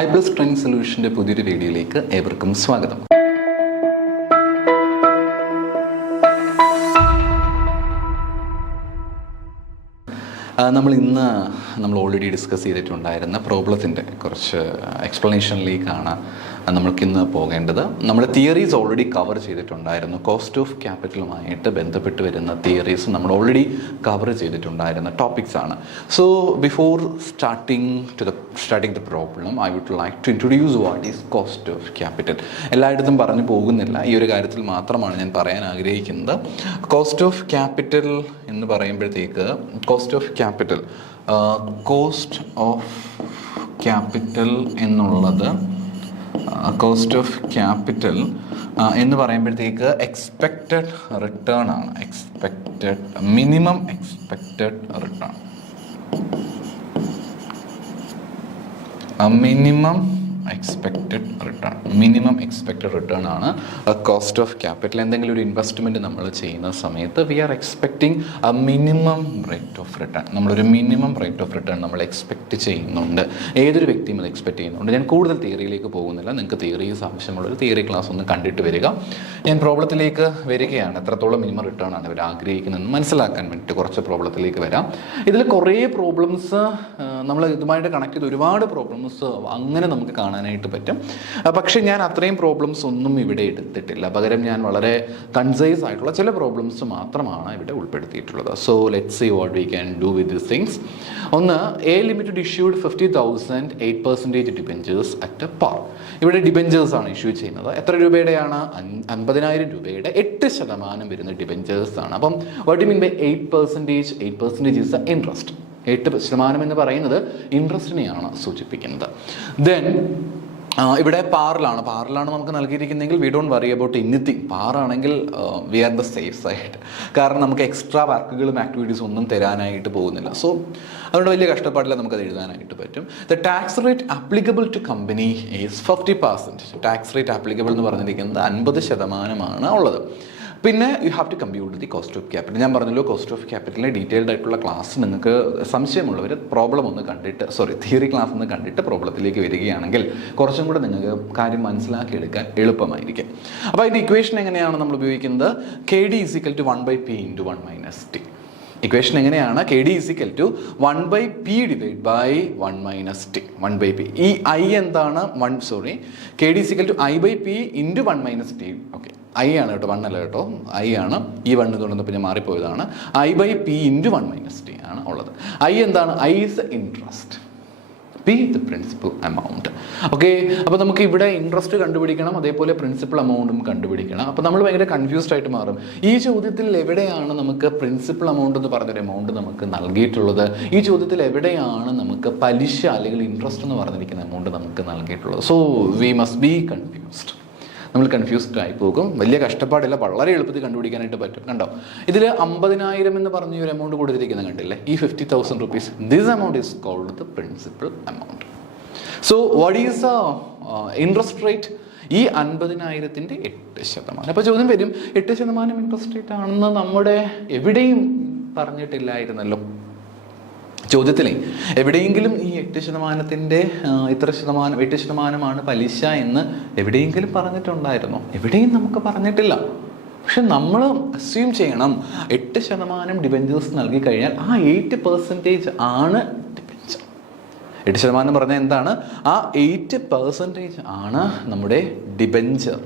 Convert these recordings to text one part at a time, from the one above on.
iPlus Training Solution പുതിയൊരു വീഡിയോയിലേക്ക് ഏവർക്കും സ്വാഗതം. നമ്മൾ ഓൾറെഡി ഡിസ്കസ് ചെയ്തിട്ടുണ്ടായിരുന്ന പ്രോബ്ലത്തിൻ്റെ കുറച്ച് എക്സ്പ്ലനേഷനിലേക്കാണ് നമ്മൾക്കിന്ന് പോകേണ്ടത്. നമ്മുടെ തിയറീസ് ഓൾറെഡി കവർ ചെയ്തിട്ടുണ്ടായിരുന്നു. കോസ്റ്റ് ഓഫ് ക്യാപിറ്റലുമായിട്ട് ബന്ധപ്പെട്ട് വരുന്ന തിയറീസ് നമ്മൾ ഓൾറെഡി കവർ ചെയ്തിട്ടുണ്ടായിരുന്ന ടോപ്പിക്സ് ആണ്. So before starting the problem I would like to introduce what is cost of capital. എല്ലായിടത്തും പറഞ്ഞു പോകുന്നില്ല, ഈ ഒരു കാര്യത്തിൽ മാത്രമാണ് ഞാൻ പറയാൻ ആഗ്രഹിക്കുന്നത്. കോസ്റ്റ് ഓഫ് ക്യാപിറ്റൽ എന്ന് പറയുമ്പോഴത്തേക്ക് കോസ്റ്റ് ഓഫ് ക്യാപിറ്റൽ എന്നുള്ളത് കോസ്റ്റ് ഓഫ് ക്യാപിറ്റൽ എന്ന് പറയുമ്പോഴത്തേക്ക് എക്സ്പെക്റ്റഡ് റിട്ടേൺ ആണ്. Minimum expected return minimum expected return ആണ് കോസ്റ്റ് ഓഫ് ക്യാപിറ്റൽ. എന്തെങ്കിലും ഒരു ഇൻവെസ്റ്റ്മെൻറ്റ് നമ്മൾ ചെയ്യുന്ന സമയത്ത് we are expecting a minimum rate of return. നമ്മളൊരു മിനിമം റേറ്റ് ഓഫ് റിട്ടേൺ നമ്മൾ എക്സ്പെക്റ്റ് ചെയ്യുന്നുണ്ട്. ഏതൊരു വ്യക്തിയും അത് എക്സ്പെക്റ്റ് ചെയ്യുന്നുണ്ട്. ഞാൻ കൂടുതൽ തിയറിയിലേക്ക് പോകുന്നില്ല. നിങ്ങൾക്ക് തിയറീസ് ആവശ്യമുള്ളൊരു തിയറി ക്ലാസ് ഒന്ന് കണ്ടിട്ട് വരിക. ഞാൻ പ്രോബ്ലത്തിലേക്ക് വരികയാണ്. എത്രത്തോളം മിനിമം റിട്ടേൺ ആണ് ഇവർ ആഗ്രഹിക്കുന്നതെന്ന് മനസ്സിലാക്കാൻ വേണ്ടിയിട്ട് കുറച്ച് പ്രോബ്ലത്തിലേക്ക് വരാം. ഇതിൽ കുറേ പ്രോബ്ലംസ് നമ്മൾ ഇതുമായിട്ട് കണക്ട് ചെയ്ത് ഒരുപാട് പ്രോബ്ലംസ് അങ്ങനെ നമുക്ക് കാണാനായിട്ട് പറ്റും. പക്ഷേ ഞാൻ അത്രയും പ്രോബ്ലംസ് ഒന്നും ഇവിടെ എടുത്തിട്ടില്ല. പകരം ഞാൻ വളരെ കൺസൈസ് ആയിട്ടുള്ള ചില പ്രോബ്ലംസ് മാത്രമാണ് ഇവിടെ ഉൾപ്പെടുത്തിയിട്ടുള്ളത്. So let's see what we can do with these things. ഒന്ന്, A limited issued 50,000 8% debentures at par. ഇവിടെ ഡിബെഞ്ചേഴ്സ് ആണ് ഇഷ്യൂ ചെയ്യുന്നത്. എത്ര രൂപയുടെയാണ്? 50,000 രൂപയുടെ 8% വരുന്ന ഡിബെഞ്ചേഴ്സ് ആണ്. അപ്പം what you mean by 8%? 8% is the interest. 8% എന്ന് പറയുന്നത് ഇൻട്രസ്റ്റിനെയാണ് സൂചിപ്പിക്കുന്നത്. ദെൻ ഇവിടെ പാറിലാണ് നമുക്ക് നൽകിയിരിക്കുന്നതെങ്കിൽ we don't worry about anything. പാറാണെങ്കിൽ we are the safe side. കാരണം നമുക്ക് എക്സ്ട്രാ വർക്കുകളും ആക്ടിവിറ്റീസും ഒന്നും തരാനായിട്ട് പോകുന്നില്ല. സോ അതുകൊണ്ട് വലിയ കഷ്ടപ്പാടില്ല, നമുക്കത് എഴുതാനായിട്ട് പറ്റും. The tax rate applicable to company is 50%. Tax rate applicable എന്ന് പറഞ്ഞിരിക്കുന്നത് 50% ഉള്ളത്. പിന്നെ you have to compute the cost of capital. ഞാൻ പറഞ്ഞല്ലോ, കോസ്റ്റ് ഓഫ് ക്യാപിറ്റലിൻ്റെ ഡീറ്റെയിൽഡ് ആയിട്ടുള്ള ക്ലാസ് നിങ്ങൾക്ക് സംശയമുള്ളവർ തിയറി ക്ലാസ് ഒന്ന് കണ്ടിട്ട് പ്രോബ്ലത്തിലേക്ക് വരികയാണെങ്കിൽ കുറച്ചും കൂടെ നിങ്ങൾക്ക് കാര്യം മനസ്സിലാക്കിയെടുക്കാൻ എളുപ്പമായിരിക്കും. അപ്പോൾ അതിൻ്റെ ഇക്വേഷൻ എങ്ങനെയാണ് നമ്മൾ ഉപയോഗിക്കുന്നത്? KD = 1/P × 1 - T. ഇക്വേഷൻ എങ്ങനെയാണ്? KD = 1/P / 1 - T. 1/P. ഈ I എന്താണ്? KD = I/P × 1 - T. Okay, I ആണ് കേട്ടോ, 1 അല്ല കേട്ടോ, I ആണ്. ഈ 1 കൊണ്ടുവന്നപ്പോൾ ഞാൻ മാറിപ്പോയതാണ്. I/P × 1 - T ആണ് ഉള്ളത്. I എന്താണ്? I is interest, P the principal amount. Okay, അപ്പോൾ നമുക്ക് ഇവിടെ ഇൻട്രസ്റ്റ് കണ്ടുപിടിക്കണം, അതേപോലെ പ്രിൻസിപ്പൽ എമൗണ്ടും കണ്ടുപിടിക്കണം. അപ്പോൾ നമ്മൾ ഭയങ്കര കൺഫ്യൂസ്ഡ് ആയിട്ട് മാറും. ഈ ചോദ്യത്തിൽ എവിടെയാണ് നമുക്ക് പ്രിൻസിപ്പൽ എമൗണ്ട് എന്ന് പറഞ്ഞൊരു എമൗണ്ട് നമുക്ക് നൽകിയിട്ടുള്ളത്? ഈ ചോദ്യത്തിൽ എവിടെയാണ് നമുക്ക് പലിശ അല്ലെങ്കിൽ ഇൻട്രസ്റ്റ് എന്ന് പറഞ്ഞിരിക്കുന്ന എമൗണ്ട് നമുക്ക് നൽകിയിട്ടുള്ളത്? So we must be confused. നമ്മൾ കൺഫ്യൂസ്ഡ് ആയി പോകും. വലിയ കഷ്ടപ്പാടില്ല, വളരെ എളുപ്പത്തിൽ കണ്ടുപിടിക്കാനായിട്ട് പറ്റും. കണ്ടോ, ഇതിൽ 50,000 എന്ന് പറഞ്ഞ ഒരു എമൗണ്ട് കൊടുത്തിരിക്കുന്നത് കണ്ടില്ലേ? ഈ 50,000 rupees, this amount is called the principal amount. So what is interest rate? ഈ 50,000-ന്റെ 8%. അപ്പോൾ ചോദ്യം വരും, 8% ഇൻട്രസ്റ്റ് റേറ്റ് ആണെന്ന് നമ്മുടെ എവിടെയും പറഞ്ഞിട്ടില്ലായിരുന്നല്ലോ. ചോദ്യത്തിലേ എവിടെയെങ്കിലും ഈ 8%-ന്റെ ഇത്ര ശതമാനം 8%ആണ് പലിശ എന്ന് എവിടെയെങ്കിലും പറഞ്ഞിട്ടുണ്ടായിരുന്നോ? എവിടെയും നമുക്ക് പറഞ്ഞിട്ടില്ല. പക്ഷെ നമ്മൾ അസ്യൂം ചെയ്യണം 8% ഡിബെഞ്ചേഴ്സ് നൽകി കഴിഞ്ഞാൽ ആ 8% ആണ് ഡിബെഞ്ചർ. 8% പറഞ്ഞാൽ എന്താണ്? ആ 8% ആണ് നമ്മുടെ ഡിബെഞ്ചർ,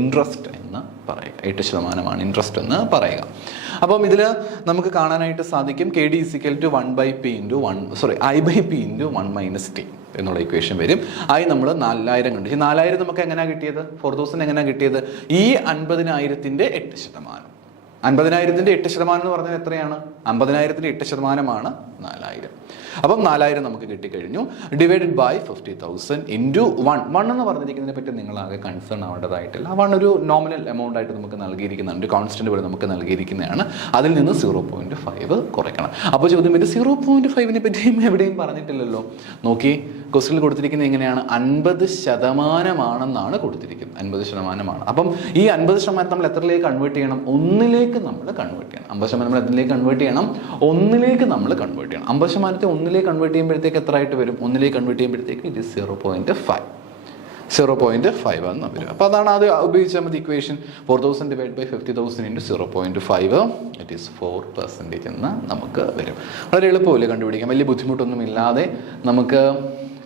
ഇൻട്രസ്റ്റ് എന്ന് പറയുക. 8% ഇൻട്രസ്റ്റ് എന്ന് പറയുക. അപ്പം ഇതിൽ നമുക്ക് കാണാനായിട്ട് സാധിക്കും KD = 1/P × 1 I/P × 1 - T എന്നുള്ള ഇക്വേഷൻ വരും. നമ്മൾ 4,000 കണ്ടു. ഈ 4,000 നമുക്ക് എങ്ങനെയാണ് കിട്ടിയത്? 4,000 എങ്ങനെയാണ് കിട്ടിയത്? ഈ 50,000-ന്റെ 8%. 50,000-ന്റെ 8% എന്ന് പറഞ്ഞാൽ എത്രയാണ്? 50,000-ന്റെ 8% 4,000. അപ്പം 4,000 നമുക്ക് കിട്ടിക്കഴിഞ്ഞു. ഡിവൈഡഡ് ബൈ 50,000 × 1 എന്ന് പറഞ്ഞിരിക്കുന്നതിനെ പറ്റി നിങ്ങളാകെ കൺസേൺ ആവേണ്ടതായിട്ടില്ല. 1 ഒരു നോമിനൽ എമൗണ്ട് ആയിട്ട് നമുക്ക് നൽകിയിരിക്കുന്നുണ്ട്, കോൺസ്റ്റന്റ് പോലെ നമുക്ക് നൽകിയിരിക്കുന്നതാണ്. അതിൽ നിന്ന് 0.5 കുറയ്ക്കണം. അപ്പോൾ ചോദ്യം പറ്റി 0.5-നെ പറ്റിയും എവിടെയും പറഞ്ഞിട്ടില്ലല്ലോ. നോക്കി, ക്വസ്റ്റ്യനിൽ കൊടുത്തിരിക്കുന്നത് എങ്ങനെയാണ്? 50%-ആണെന്നാണ് കൊടുത്തിരിക്കുന്നത്. 50%. അപ്പം ഈ 50% നമ്മൾ എത്രയിലേക്ക് കൺവേർട്ട് ചെയ്യണം? 1-ലേക്ക് നമ്മൾ കൺവേർട്ട് ചെയ്യണം. 50% നമ്മൾ എന്തിലേക്ക് കൺവേർട്ട് ചെയ്യണം? 1-ലേക്ക് നമ്മൾ കൺവേർട്ട് ചെയ്യണം. 50%-ത്തെ ഒന്നിലേക്ക് കൺവേർട്ട് ചെയ്യുമ്പോഴത്തേക്ക് എത്ര ആയിട്ട് വരും? ഒന്നിലേക്ക് കൺവേർട്ട് ചെയ്യുമ്പോഴത്തേക്ക് ഇത് 0.5 എന്ന് വരും. അപ്പോൾ അതാണ് അത് ഉപയോഗിച്ചാൽ മതി equation. 4000 divide by 50,000 into 0.5 it is 4% എന്ന് നമുക്ക് വരും. വളരെ എളുപ്പമില്ല കണ്ടുപിടിക്കാൻ, വലിയ ബുദ്ധിമുട്ടൊന്നും ഇല്ലാതെ നമുക്ക്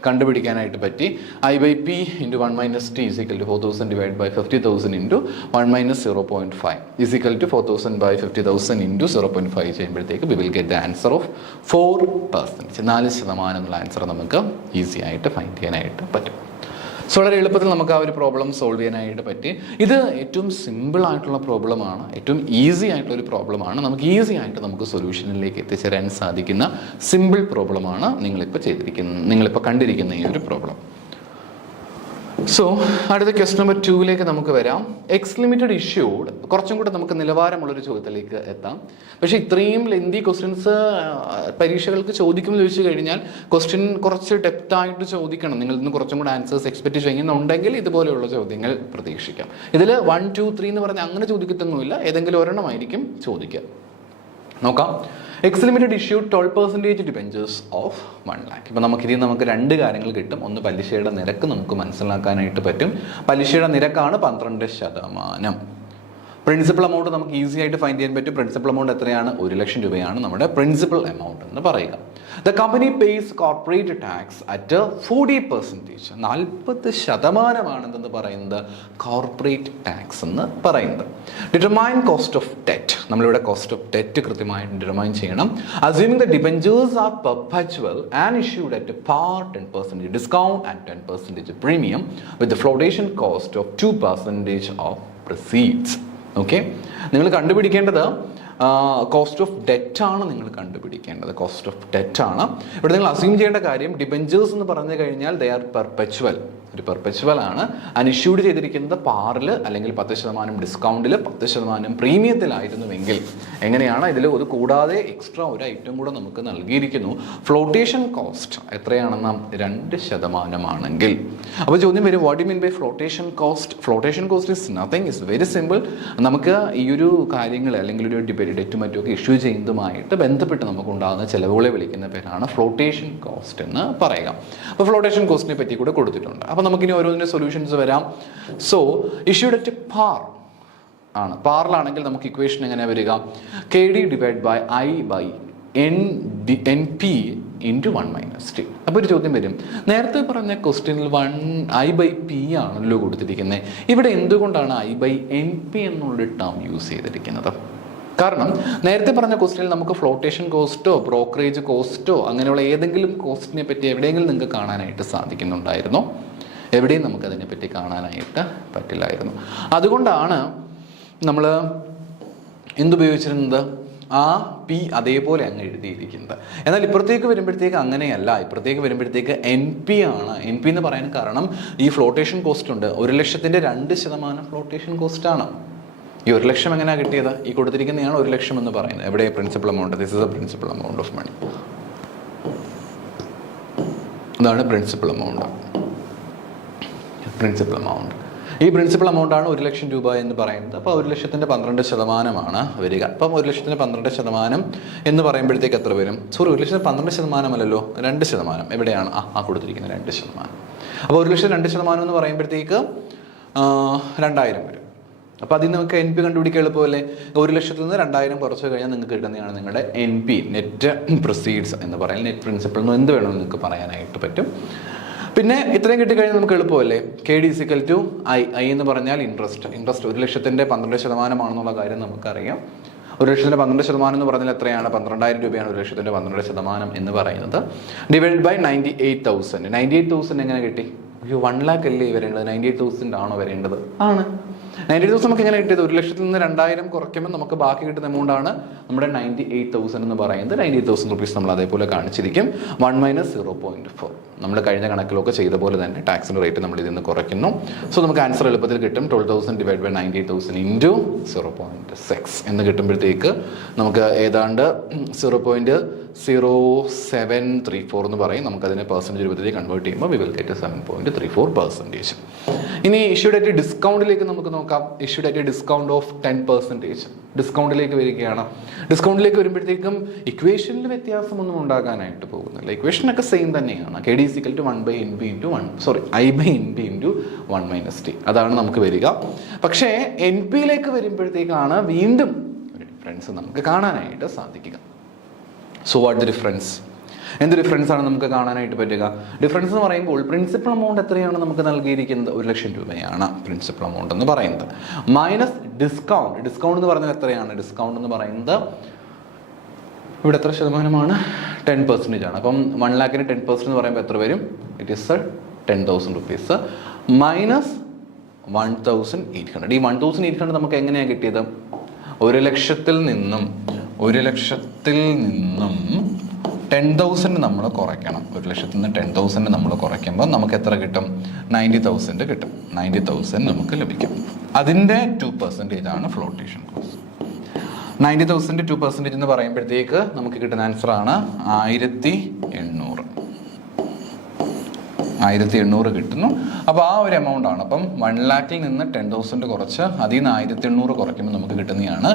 കണ്ടുപിടിക്കാനായിട്ട് പറ്റി. I/P into 1 minus T is equal to 4000 divide by 50,000 into 1 minus 0.5 is equal to 4000 by 50,000 into 0.5 ചെയ്യുമ്പോഴത്തേക്ക് we will get the answer of 4%. 4% എന്നുള്ള ആൻസർ നമുക്ക് ഈസി ആയിട്ട് ഫൈൻഡ് ചെയ്യാനായിട്ട് പറ്റും. സോ വളരെ എളുപ്പത്തിൽ നമുക്ക് ആ ഒരു പ്രോബ്ലം സോൾവ് ചെയ്യാനായിട്ട് പറ്റി. ഇത് ഏറ്റവും സിമ്പിൾ ആയിട്ടുള്ള പ്രോബ്ലമാണ്, ഏറ്റവും ഈസി ആയിട്ടുള്ള ഒരു പ്രോബ്ലമാണ്. നമുക്ക് ഈസി ആയിട്ട് നമുക്ക് സൊല്യൂഷനിലേക്ക് എത്തിച്ചേരാൻ സാധിക്കുന്ന സിമ്പിൾ പ്രോബ്ലമാണ് നിങ്ങളിപ്പോൾ കണ്ടിരിക്കുന്ന ഈ ഒരു പ്രോബ്ലം. സോ അടുത്ത ക്വസ്റ്റ്യൻ നമ്പർ 2ലേക്ക് നമുക്ക് വരാം. എക്സ് ലിമിറ്റഡ് ഇഷ്യൂഡ്, കുറച്ചും കൂടെ നമുക്ക് നിലവാരമുള്ളൊരു ചോദ്യത്തിലേക്ക് എത്താം. പക്ഷേ ഇത്രയും ലെന്തി ക്വസ്റ്റ്യൻസ് പരീക്ഷകൾക്ക് ചോദിക്കുമെന്ന് ചോദിച്ചു കഴിഞ്ഞാൽ ക്വസ്റ്റ്യൻ കുറച്ച് ഡെപ്തായിട്ട് ചോദിക്കണം. നിങ്ങളിൽ നിന്ന് കുറച്ചും കൂടെ ആൻസേഴ്സ് എക്സ്പെക്ട് ചെയ്യുന്നുണ്ടെങ്കിൽ ഇതുപോലെയുള്ള ചോദ്യങ്ങൾ പ്രതീക്ഷിക്കാം. ഇതിൽ 1, 2, 3 എന്ന് പറഞ്ഞാൽ അങ്ങനെ ചോദിക്കത്തൊന്നുമില്ല, ഏതെങ്കിലും ഒരെണ്ണമായിരിക്കും ചോദിക്കുക. നോക്കാം. X limited issue 12% debentures of 1 lakh. ഇപ്പം നമുക്ക് രണ്ട് കാര്യങ്ങൾ കിട്ടും. ഒന്ന്, പലിശയുടെ നിരക്ക് നമുക്ക് മനസ്സിലാക്കാനായിട്ട് പറ്റും. പലിശയുടെ നിരക്കാണ് 12%. പ്രിൻസിപ്പൽ എമൗണ്ട് നമുക്ക് ഈസി ആയിട്ട് ഫൈൻഡ് ചെയ്യാൻ പറ്റും. പ്രിൻസിപ്പൽ എമൗണ്ട് എത്രയാണ്? 1,00,000 രൂപയാണ് നമ്മുടെ പ്രിൻസിപ്പൽ എമൗണ്ട് എന്ന് പറയുക. The company pays corporate tax at 40%. 40% പറയുന്നത് കോർപ്പറേറ്റ് ടാക്സ് എന്ന് പറയുന്നത്. Determine cost of debt. നമ്മളിവിടെ കോസ്റ്റ് ഓഫ് ഡെറ്റ് കൃത്യമായിട്ട് ഡിറ്റർമൈൻ ചെയ്യണം. Assuming the debentures are perpetual and issued at par 10% discount and 10% premium with flotation cost of 2% of proceeds. Okay, നിങ്ങൾ കണ്ടുപിടിക്കേണ്ടത് cost of debt ആണ്. നിങ്ങൾ കണ്ടുപിടിക്കേണ്ടത് കോസ്റ്റ് ഓഫ് ഡെറ്റ് ആണ്. ഇവിടെ നിങ്ങൾ അസ്യൂം ചെയ്യേണ്ട കാര്യം, ഡിബെഞ്ചേഴ്സ് എന്ന് പറഞ്ഞു കഴിഞ്ഞാൽ ദേ ആർ പെർപെച്വൽ, ഒരു പെർപെച്വൽ ആണ്. ആൻഡ് ഇഷ്യൂഡ് ചെയ്തിരിക്കുന്നത് പാറിൽ അല്ലെങ്കിൽ 10% ഡിസ്കൗണ്ടിൽ 10% പ്രീമിയത്തിലായിരുന്നുവെങ്കിൽ എങ്ങനെയാണ്? ഇതിൽ ഒരു കൂടാതെ എക്സ്ട്രാ ഒരു ഐറ്റം കൂടെ നമുക്ക് നൽകിയിരിക്കുന്നു. ഫ്ലോട്ടേഷൻ കോസ്റ്റ് എത്രയാണെന്ന് 2% ആണെങ്കിൽ. അപ്പോൾ ചോദ്യം വരും, what you mean by flotation cost? Flotation cost is nothing, is very simple. നമുക്ക് ഈ ഒരു കാര്യങ്ങൾ അല്ലെങ്കിൽ ഒരു ഡെറ്റും മറ്റുമൊക്കെ ഇഷ്യൂ ചെയ്യുന്നതുമായിട്ട് ബന്ധപ്പെട്ട് നമുക്കുണ്ടാകുന്ന ചിലവുകളെ വിളിക്കുന്ന പേരാണ് ഫ്ലോട്ടേഷൻ കോസ്റ്റ് എന്ന് പറയുക. അപ്പോൾ ഫ്ലോട്ടേഷൻ കോസ്റ്റിനെ പറ്റി കൂടെ കൊടുത്തിട്ടുണ്ട്. അപ്പോൾ നമുക്കിനി ഓരോന്നിൻ്റെ സൊല്യൂഷൻസ് വരാം. സോ ഇഷ്യൂഡ് അറ്റ് പാർ ആണ്. പാറിലാണെങ്കിൽ നമുക്ക് ഇക്വേഷൻ എങ്ങനെ വരിക? KD divide by I/NP into 1 minus T. അപ്പോൾ ഒരു ചോദ്യം വരും, നേരത്തെ പറഞ്ഞ ക്വസ്റ്റ്യനിൽ I/P ആണല്ലോ കൊടുത്തിരിക്കുന്നത്, ഇവിടെ എന്തുകൊണ്ടാണ് I/NP എന്നുള്ളൊരു ടേം യൂസ് ചെയ്തിരിക്കുന്നത്? കാരണം നേരത്തെ പറഞ്ഞ ക്വസ്റ്റ്യനിൽ നമുക്ക് ഫ്ലോട്ടേഷൻ കോസ്റ്റോ ബ്രോക്കറേജ് കോസ്റ്റോ അങ്ങനെയുള്ള ഏതെങ്കിലും കോസ്റ്റിനെ പറ്റി എവിടെയെങ്കിലും നിങ്ങൾക്ക് കാണാനായിട്ട് സാധിക്കുന്നുണ്ടായിരുന്നോ? എവിടെയും നമുക്കതിനെപ്പറ്റി കാണാനായിട്ട് പറ്റില്ലായിരുന്നു. അതുകൊണ്ടാണ് നമ്മൾ എന്തുപയോഗിച്ചിരുന്നത്? ആ പി അതേപോലെ അങ്ങ് എഴുതിയിരിക്കുന്നത്. എന്നാൽ ഇപ്പുറത്തേക്ക് വരുമ്പോഴത്തേക്ക് അങ്ങനെയല്ല. ഇപ്പുറത്തേക്ക് വരുമ്പോഴത്തേക്ക് NP ആണ്. NP എന്ന് പറയാൻ കാരണം ഈ ഫ്ലോട്ടേഷൻ കോസ്റ്റ് ഉണ്ട്. 1,00,000ൻ്റെ 2% ഫ്ലോട്ടേഷൻ കോസ്റ്റാണ്. ഈ 1,00,000 എങ്ങനെയാണ് കിട്ടിയത്? ഈ കൊടുത്തിരിക്കുന്നതാണ് 1,00,000 എന്ന് പറയുന്നത്. എവിടെ? Principal amount. This is a principal amount of money. അതാണ് പ്രിൻസിപ്പൽ എമൗണ്ട്. Principal amount. ഈ പ്രിൻസിപ്പൽ എമൗണ്ട് ആണ് 1,00,000 രൂപ എന്ന് പറയുന്നത്. അപ്പോൾ 1,00,000ൻ്റെ 12% വരിക. അപ്പം 1,00,000ൻ്റെ 12% എന്ന് പറയുമ്പോഴത്തേക്ക് എത്ര വരും? സോറി, 1,00,000ൻ്റെ 12% അല്ലല്ലോ, 2%. എവിടെയാണ്? കൊടുത്തിരിക്കുന്നത് 2%. അപ്പോൾ 1,00,000 2% എന്ന് പറയുമ്പോഴത്തേക്ക് 2,000 വരും. അപ്പോൾ അതിൽ നമുക്ക് NP കണ്ടുപിടിക്കാൻ എളുപ്പമല്ലേ? 1,00,000 നിന്ന് 2,000 കുറച്ച് കഴിഞ്ഞാൽ നിങ്ങൾക്ക് കിട്ടുന്നതാണ് നിങ്ങളുടെ NP, നെറ്റ് പ്രൊസീഡ്സ് എന്ന് പറയുന്നത്. നെറ്റ് പ്രിൻസിപ്പൽ എന്ന് എന്ത് വേണമെന്ന് നിങ്ങൾക്ക് പറയാനായിട്ട് പറ്റും. പിന്നെ ഇത്രയും കിട്ടിക്കഴിഞ്ഞാൽ നമുക്ക് എളുപ്പമല്ലേ? KD = I എന്ന് പറഞ്ഞാൽ ഇൻട്രസ്റ്റ്. 1,00,000ൻ്റെ 12% ആണെന്നുള്ള കാര്യം നമുക്കറിയാം. 1,00,000ൻ്റെ 12% എന്ന് പറഞ്ഞാൽ എത്രയാണ്? 12,000 രൂപയാണ് 1,00,000ൻ്റെ 12% എന്ന് പറയുന്നത്. Divide by 98,000. 98,000 എങ്ങനെ കിട്ടി? 1 lakh അല്ലേ വരേണ്ടത്? 98,000 ആണോ വരേണ്ടത്? ആണ്. 98,000 നമുക്ക് എങ്ങനെ കിട്ടിയത്? 1,00,000 നിന്ന് 2,000 കുറയ്ക്കുമ്പോൾ നമുക്ക് ബാക്കി കിട്ടുന്ന എമൗണ്ട് ആണ് നമ്മുടെ 98,000 എന്ന് പറയുന്നത്. 98,000 റുപ്പീസ് നമ്മൾ അതേപോലെ കാണിച്ചിരിക്കും. 1 - 0.4. നമ്മൾ കഴിഞ്ഞ കണക്കിലൊക്കെ ചെയ്ത പോലെ തന്നെ ടാക്സിൻ്റെ റേറ്റ് നമ്മൾ ഇതിൽ നിന്ന് കുറയ്ക്കുന്നു. സോ നമുക്ക് ആൻസർ എളുപ്പത്തിൽ കിട്ടും. 12,000 ഡിവൈഡ് ബൈ 98,000 ഇൻറ്റു 0.6 എന്ന് കിട്ടുമ്പോഴത്തേക്ക് നമുക്ക് ഏതാണ്ട് 0.6 0.0734 എന്ന് പറയും. നമുക്കതിനെ പെർസെൻറ്റേജ് രൂപത്തിലേക്ക് കൺവേർട്ട് ചെയ്യുമ്പോൾ വി വിൽ ഗെറ്റ് 7.34%. ഇനി ഇഷ്യൂഡ് അറ്റ് ഡിസ്കൗണ്ടിലേക്ക് നമുക്ക് നോക്കാം. Issued at discount of 10%. ഡിസ്കൗണ്ടിലേക്ക് വരികയാണ്. ഡിസ്കൗണ്ടിലേക്ക് വരുമ്പോഴത്തേക്കും ഇക്വേഷനിൽ വ്യത്യാസമൊന്നും ഉണ്ടാകാനായിട്ട് പോകുന്നില്ല. ഇക്വേഷനൊക്കെ സെയിം തന്നെയാണ്. KD = 1/NP × 1 I/NP × 1 - T അതാണ് നമുക്ക് വരിക. പക്ഷേ NPയിലേക്ക് വരുമ്പോഴത്തേക്കാണ് വീണ്ടും ഒരു ഡിഫറൻസ് നമുക്ക് കാണാനായിട്ട് സാധിക്കുക. So what the difference? എന്ത് ഡിഫറൻസ് ആണ് നമുക്ക് കാണാനായിട്ട് പറ്റുക? ഡിഫറൻസ് എന്ന് പറയുമ്പോൾ പ്രിൻസിപ്പൽ എമൗണ്ട് എത്രയാണ് നമുക്ക് നൽകിയിരിക്കുന്നത്? 1,00,000 രൂപയാണ് പ്രിൻസിപ്പൽ എമൗണ്ട് എന്ന് പറയുന്നത്. Minus discount. ഡിസ്കൗണ്ട് എന്ന് പറഞ്ഞാൽ എത്രയാണ്? ഡിസ്കൗണ്ട് എന്ന് പറയുന്നത് ഇവിടെ എത്ര ശതമാനമാണ്? 10% ആണ്. അപ്പം 1 lakhന് 10% എന്ന് പറയുമ്പോൾ എത്ര വരും? It is 10,000 rupees minus 1,800. ഈ 1,800 നമുക്ക് എങ്ങനെയാണ് കിട്ടിയത്? 1,00,000 നിന്നും 10,000 നമ്മൾ കുറയ്ക്കണം. 1,00,000 നിന്ന് 10,000 നമ്മൾ കുറയ്ക്കുമ്പോൾ നമുക്ക് എത്ര കിട്ടും? 90,000 കിട്ടും. 90,000 നമുക്ക് ലഭിക്കും. അതിൻ്റെ 2% ആണ് ഫ്ലോട്ടേഷൻ കോസ്റ്റ്. 90,000 2% എന്ന് പറയുമ്പോഴത്തേക്ക് നമുക്ക് കിട്ടുന്ന ആൻസറാണ് 1,800 കിട്ടുന്നു. അപ്പോൾ ആ ഒരു എമൗണ്ട് ആണ്. അപ്പം 1 lakhൽ നിന്ന് 10,000 കുറച്ച് അതിൽ നിന്ന് 1,800 കുറയ്ക്കുമ്പോൾ നമുക്ക് കിട്ടുന്നതാണ്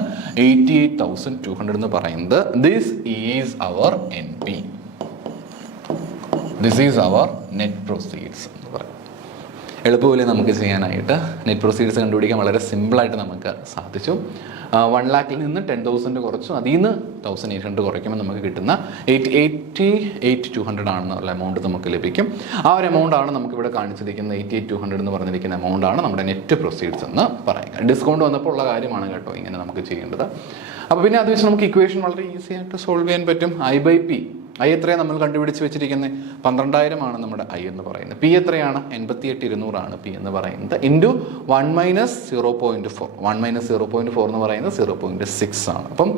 88,200 എന്ന് പറയുന്നത്. This is our NP. This is our net proceeds എന്ന് പറയും. എളുപ്പമല്ലേ നമുക്ക് ചെയ്യാനായിട്ട്? നെറ്റ് പ്രൊസീഡ്സ് കണ്ടുപിടിക്കാൻ വളരെ സിമ്പിളായിട്ട് നമുക്ക് സാധിച്ചു. 1 lakhൽ നിന്ന് 10,000 കുറച്ചു അതിൽ നിന്ന് 1,800 കുറയ്ക്കുമ്പോൾ നമുക്ക് കിട്ടുന്ന 88,200 ആണെന്നുള്ള എമൗണ്ട് നമുക്ക് ലഭിക്കും. ആ ഒരു എമൗണ്ട് ആണ് നമുക്കിവിടെ കാണിച്ചിരിക്കുന്ന 88,200 എന്ന് പറഞ്ഞിരിക്കുന്ന എമൗണ്ട് ആണ് നമ്മുടെ നെറ്റ് പ്രൊസീഡ്സ് എന്ന് പറയുക. ഡിസ്കൗണ്ട് വന്നപ്പോൾ ഉള്ള കാര്യമാണ് കേട്ടോ ഇങ്ങനെ നമുക്ക് ചെയ്യേണ്ടത്. അപ്പോൾ പിന്നെ അത് വെച്ച് നമുക്ക് ഇക്വേഷൻ വളരെ ഈസി ആയിട്ട് സോൾവ് ചെയ്യാൻ പറ്റും. I/P എത്രയാണ് നമ്മൾ കണ്ടുപിടിച്ച് വെച്ചിരിക്കുന്നത്? 12,000 ആണ് നമ്മുടെ I എന്ന് പറയുന്നത്. P എത്രയാണ്? 88,200 P എന്ന് പറയുന്നത്. ഇൻറ്റു 1 - 0.4. 1 - 0.4 എന്ന് പറയുന്നത് 0.6 ആണ്. അപ്പം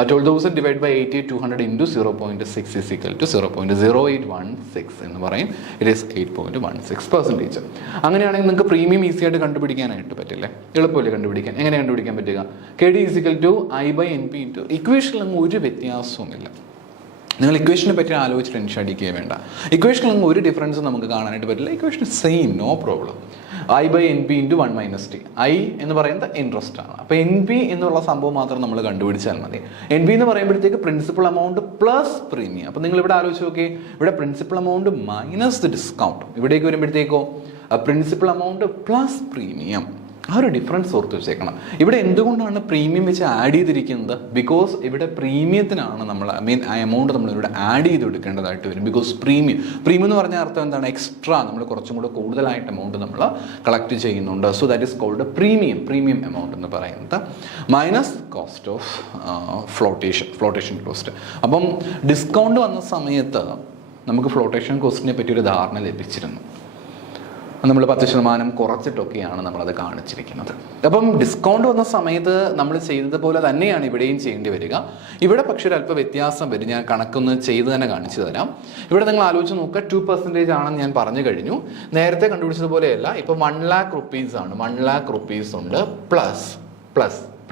12,000 / 88,200 ഇൻറ്റു 0.6 = 0.0816 എന്ന് പറയും. It is 8.16%. അങ്ങനെയാണെങ്കിൽ നിങ്ങൾക്ക് പ്രീമിയം ഈസി ആയിട്ട് കണ്ടുപിടിക്കാനായിട്ട് പറ്റില്ലേ? എളുപ്പമല്ലേ കണ്ടുപിടിക്കാൻ? എങ്ങനെ കണ്ടുപിടിക്കാൻ പറ്റുക? KD = I/NP ഇൻറ്റു ഇക്വേഷനിലൊന്നും ഒരു വ്യത്യാസവുമില്ല. നിങ്ങൾ ഇക്വേഷനെ പറ്റി ആലോചിച്ച് ടെൻഷൻ അടിക്കുക വേണ്ട. ഇക്വേഷനിലൊന്നും ഒരു ഡിഫറൻസ് നമുക്ക് കാണാനായിട്ട് പറ്റില്ല. Equation same, no problem. I/NP × 1 - T. I എന്ന് പറയുന്നത് ഇൻട്രസ്റ്റ് ആണ്. അപ്പോൾ NP എന്നുള്ള സംഭവം മാത്രം നമ്മൾ കണ്ടുപിടിച്ചാൽ മതി. NP എന്ന് പറയുമ്പോഴത്തേക്ക് പ്രിൻസിപ്പൽ എമൗണ്ട് പ്ലസ് പ്രീമിയം. അപ്പോൾ നിങ്ങൾ ഇവിടെ ആലോചിച്ച് നോക്കി, ഇവിടെ principal amount minus the discount. ഇവിടേക്ക് വരുമ്പോഴത്തേക്കോ പ്രിൻസിപ്പൽ എമൗണ്ട് പ്ലസ് പ്രീമിയം. ആ ഒരു ഡിഫറൻസ് ഓർത്ത് വെച്ചേക്കണം. ഇവിടെ എന്തുകൊണ്ടാണ് പ്രീമിയം വെച്ച് ആഡ് ചെയ്തിരിക്കുന്നത്? ബിക്കോസ് ഇവിടെ പ്രീമിയത്തിനാണ് നമ്മൾ ആ എമൗണ്ട് നമ്മളിവിടെ ആഡ് ചെയ്ത് കൊടുക്കേണ്ടതായിട്ട് വരും. ബിക്കോസ് പ്രീമിയം എന്ന് പറഞ്ഞ അർത്ഥം എന്താണ്? എക്സ്ട്രാ നമ്മൾ കുറച്ചും കൂടെ കൂടുതലായിട്ട് എമൗണ്ട് നമ്മൾ കളക്ട് ചെയ്യുന്നുണ്ട്. So that is called premium amount എന്ന് പറയുന്നത്. Minus cost of flotation cost. അപ്പം ഡിസ്കൗണ്ട് വന്ന സമയത്ത് നമുക്ക് ഫ്ലോട്ടേഷൻ കോസ്റ്റിനെ പറ്റി ഒരു ധാരണ ലഭിച്ചിരുന്നു. നമ്മൾ 10% കുറച്ചിട്ടൊക്കെയാണ് നമ്മളത് കാണിച്ചിരിക്കുന്നത്. അപ്പം ഡിസ്കൗണ്ട് വന്ന സമയത്ത് നമ്മൾ ചെയ്തതുപോലെ തന്നെയാണ് ഇവിടെയും ചെയ്യേണ്ടി വരിക. ഇവിടെ പക്ഷേ ഒരു അല്പം വ്യത്യാസം വരും. ഞാൻ കണക്കൊന്ന് ചെയ്ത് തന്നെ കാണിച്ചു തരാം. ഇവിടെ നിങ്ങൾ ആലോചിച്ച് നോക്കുക, 2% ആണെന്ന് ഞാൻ പറഞ്ഞു കഴിഞ്ഞു. നേരത്തെ കണ്ടുപിടിച്ചതുപോലെയല്ല. ഇപ്പോൾ 1 lakh rupees ആണ്. 1 lakh rupees ഉണ്ട് പ്ലസ്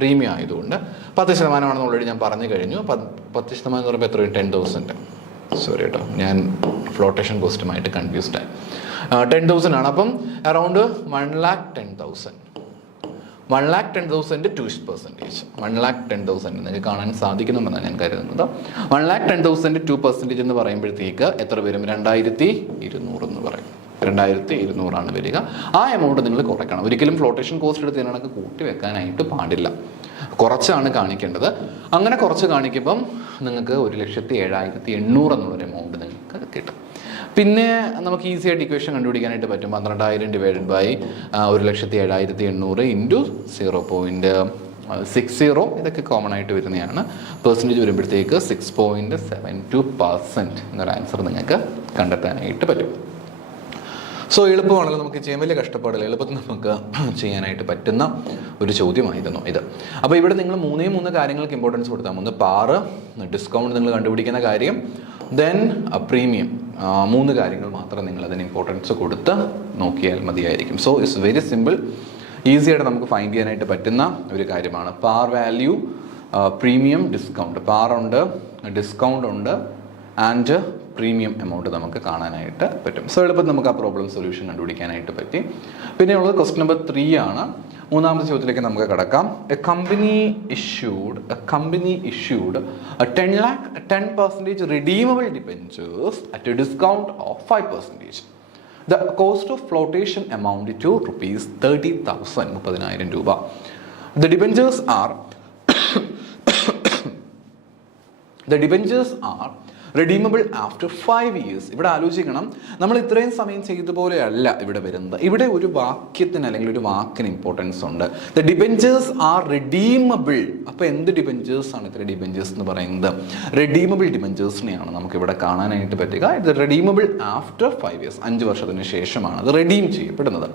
പ്രീമിയം ആയതുകൊണ്ട് 10% ആണെന്ന് ഓൾറെഡി ഞാൻ പറഞ്ഞു കഴിഞ്ഞു. 10% എന്ന് പറയുമ്പോൾ എത്രയും 10,000. സോറി കേട്ടോ, ഞാൻ ഫ്ലോട്ടേഷൻ കോസ്റ്റുമായിട്ട് കൺഫ്യൂസ്ഡ് ആയി. 10,000 ആണ്. അപ്പം അറൗണ്ട് 1,10,000. 1,10,000 2%. 1,10,000 നിങ്ങൾക്ക് കാണാൻ സാധിക്കുന്നുണ്ടെന്നാണ് ഞാൻ കരുതുന്നത്. 1,10,000 2% എന്ന് പറയുമ്പോഴത്തേക്ക് എത്ര വരും? 2,200 എന്ന് പറയും. 2,200 ആണ് വരിക. ആ എമൗണ്ട് നിങ്ങൾ കുറയ്ക്കണം. ഒരിക്കലും ഫ്ലോട്ടേഷൻ കോസ്റ്റ് എടുത്ത് ഇതിനൊക്കെ കൂട്ടി വെക്കാനായിട്ട് പാടില്ല. കുറച്ചാണ് കാണിക്കേണ്ടത്. അങ്ങനെ കുറച്ച് കാണിക്കുമ്പം നിങ്ങൾക്ക് 1,07,800 എന്നുള്ളൊരു എമൗണ്ട് നിങ്ങൾക്ക് കിട്ടും. പിന്നെ നമുക്ക് ഈസി ആയിട്ട് ഇക്വേഷൻ കണ്ടുപിടിക്കാനായിട്ട് പറ്റും. 12,000 / 1,07,800 ഇൻറ്റു 0.60. ഇതൊക്കെ കോമൺ ആയിട്ട് വരുന്നതാണ്. പെർസെൻറ്റേജ് വരുമ്പോഴത്തേക്ക് 6.72% എന്നൊരു ആൻസർ നിങ്ങൾക്ക് കണ്ടെത്താനായിട്ട് പറ്റും. സോ എളുപ്പമാണല്ലോ നമുക്ക് ചെയ്യാൻ, വലിയ കഷ്ടപ്പാടില്ല, എളുപ്പത്തിൽ നമുക്ക് ചെയ്യാനായിട്ട് പറ്റുന്ന ഒരു ചോദ്യമായിരുന്നു ഇത്. അപ്പോൾ ഇവിടെ നിങ്ങൾ 3 കാര്യങ്ങൾക്ക് ഇമ്പോർട്ടൻസ് കൊടുത്താൽ, ഒന്ന് പാറ്, ഡിസ്കൗണ്ട് നിങ്ങൾ കണ്ടുപിടിക്കുന്ന കാര്യം, ദെൻ പ്രീമിയം. 3 കാര്യങ്ങൾ മാത്രം നിങ്ങൾ അതിന് ഇമ്പോർട്ടൻസ് കൊടുത്ത് നോക്കിയാൽ മതിയായിരിക്കും. So it's very simple, easy ആയിട്ട് നമുക്ക് ഫൈൻഡ് ചെയ്യാനായിട്ട് പറ്റുന്ന ഒരു കാര്യമാണ്. പാർ വാല്യൂ, പ്രീമിയം ഡിസ്കൗണ്ട്, പാറുണ്ട്, ഡിസ്കൗണ്ട് ഉണ്ട്, ആൻഡ് പ്രീമിയം എമൗണ്ട് നമുക്ക് കാണാനായിട്ട് പറ്റും. സോ എളുപ്പത്തിൽ നമുക്ക് ആ പ്രോബ്ലം സൊല്യൂഷൻ കണ്ടുപിടിക്കാനായിട്ട് പറ്റി. പിന്നെയുള്ളത് ക്വസ്റ്റ്യൻ നമ്പർ 3 ആണ്. മൂന്നാമത്തെ ചോദ്യത്തിലേക്ക് നമുക്ക് കടക്കാം. A company issued 10% redeemable debentures at a discount of 5%. The cost of flotation amounted to rupees 30,000, 30,000 രൂപ. The debentures are redeemable after 5 years. ഇവിടെ ആലോചിക്കണം, നമ്മൾ ഇത്രയും സമയം ചെയ്തതുപോലെയല്ല ഇവിടെ വരുന്നത്. ഇവിടെ ഒരു വാക്യത്തിന് അല്ലെങ്കിൽ ഒരു വാക്കിന് ഇമ്പോർട്ടൻസ് ഉണ്ട്. The debentures are redeemable. അപ്പോൾ എന്ത് ഡിബെഞ്ചേഴ്സ് ആണ് ഇത്ര ഡിബെഞ്ചേഴ്സ് എന്ന് പറയുന്നത്? റെഡീമബിൾ ഡിബെഞ്ചേഴ്സിനെയാണ് നമുക്ക് ഇവിടെ കാണാനായിട്ട് പറ്റുക. ഇത് റെഡീമബിൾ ആഫ്റ്റർ 5 years, 5 വർഷത്തിന് ശേഷമാണ് അത് റെഡീം ചെയ്യപ്പെടുന്നത്.